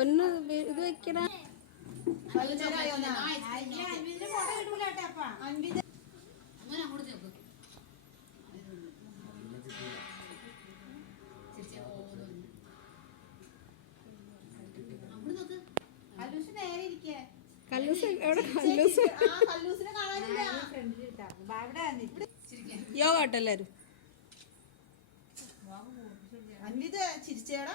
ഒന്ന് ഇത് വെക്കണ കല്ലൂസ് എവിടെ? കല്ലൂസ്. ചിരിച്ചേടാ.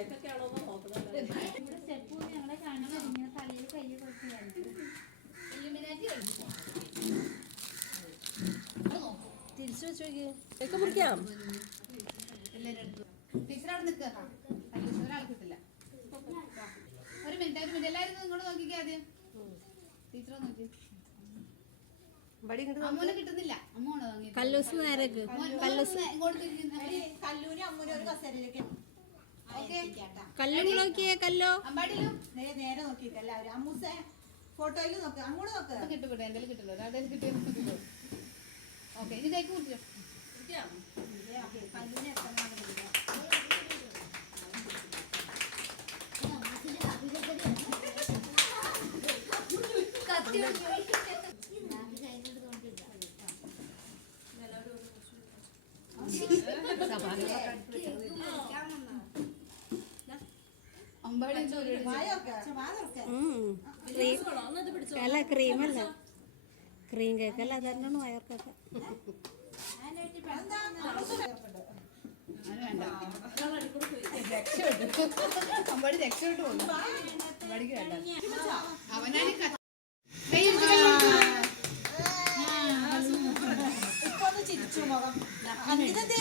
വന്നു ഇതല്ലേ അത് കല്ലുമാണ് തിരിച്ചു വെച്ചു മുറിക്കാം ടീച്ചർ ഒരാൾ ഒരു മിനിറ്റ് ഒരു എല്ലാവരും ഇങ്ങോട്ട് നോക്കിക്കേ ആദ്യം ടീച്ചർ നോക്കി അമ്മൂനെ കിട്ടുന്നില്ല കല്ലൂസ് കല്ലൂസ് ഇങ്ങോട്ട് തിരിഞ്ഞ് കല്ലൂര് അമ്മൂര് ഒരു കസേരയിലേക്ക് കല്ലു നോക്കിയേ കല്ലോ? നേരെ നേരെ നോക്കിയിട്ട് എല്ലാവരും. അമ്മൂസേ ഫോട്ടോയിൽ നോക്ക്. അങ്ങോട്ട് നോക്ക്. അത് കിട്ടുകൂടെ എന്റെ കിട്ടില്ല? ഒരാളുടെ കിട്ടിയ? ഓക്കെ ഇനി കൈക്ക് കുടിച്ചോ. കല്ലൂര് ക്രീം അല്ല ക്രീം അല്ല ക്രീം കേക്ക് അല്ല അതന്നെയാണ് വയർക്കൊക്കെ രക്ഷപ്പെട്ടു അവനാണ് ക- കൈ എടുത്ത് കൈ എടുത്ത്. ഇപ്പൊ ഒന്ന് ചിരിച്ചു മുഖം അൻവിതേ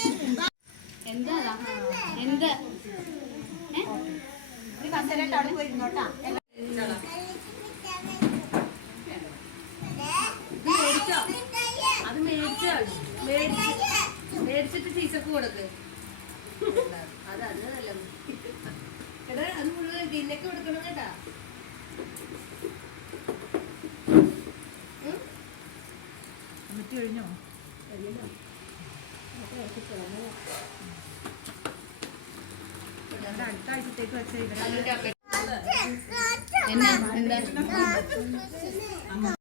എന്താ അതാ? എന്ത് ഏ? കസേരയിട്ട് അവിടെ പോയി ഇരുന്നോട്ടാ അത് മേടിച്ചോ. മേടിച്ചിട്ട് ടീച്ചർക്ക് കൊടുക്ക്. അത് അതല്ല എടാ അത് മുഴുവൻ പിന്നൊക്കെ കൊടുക്കണം കേട്ടാ. എന്നിട്ട് കഴിഞ്ഞോ? എന്താ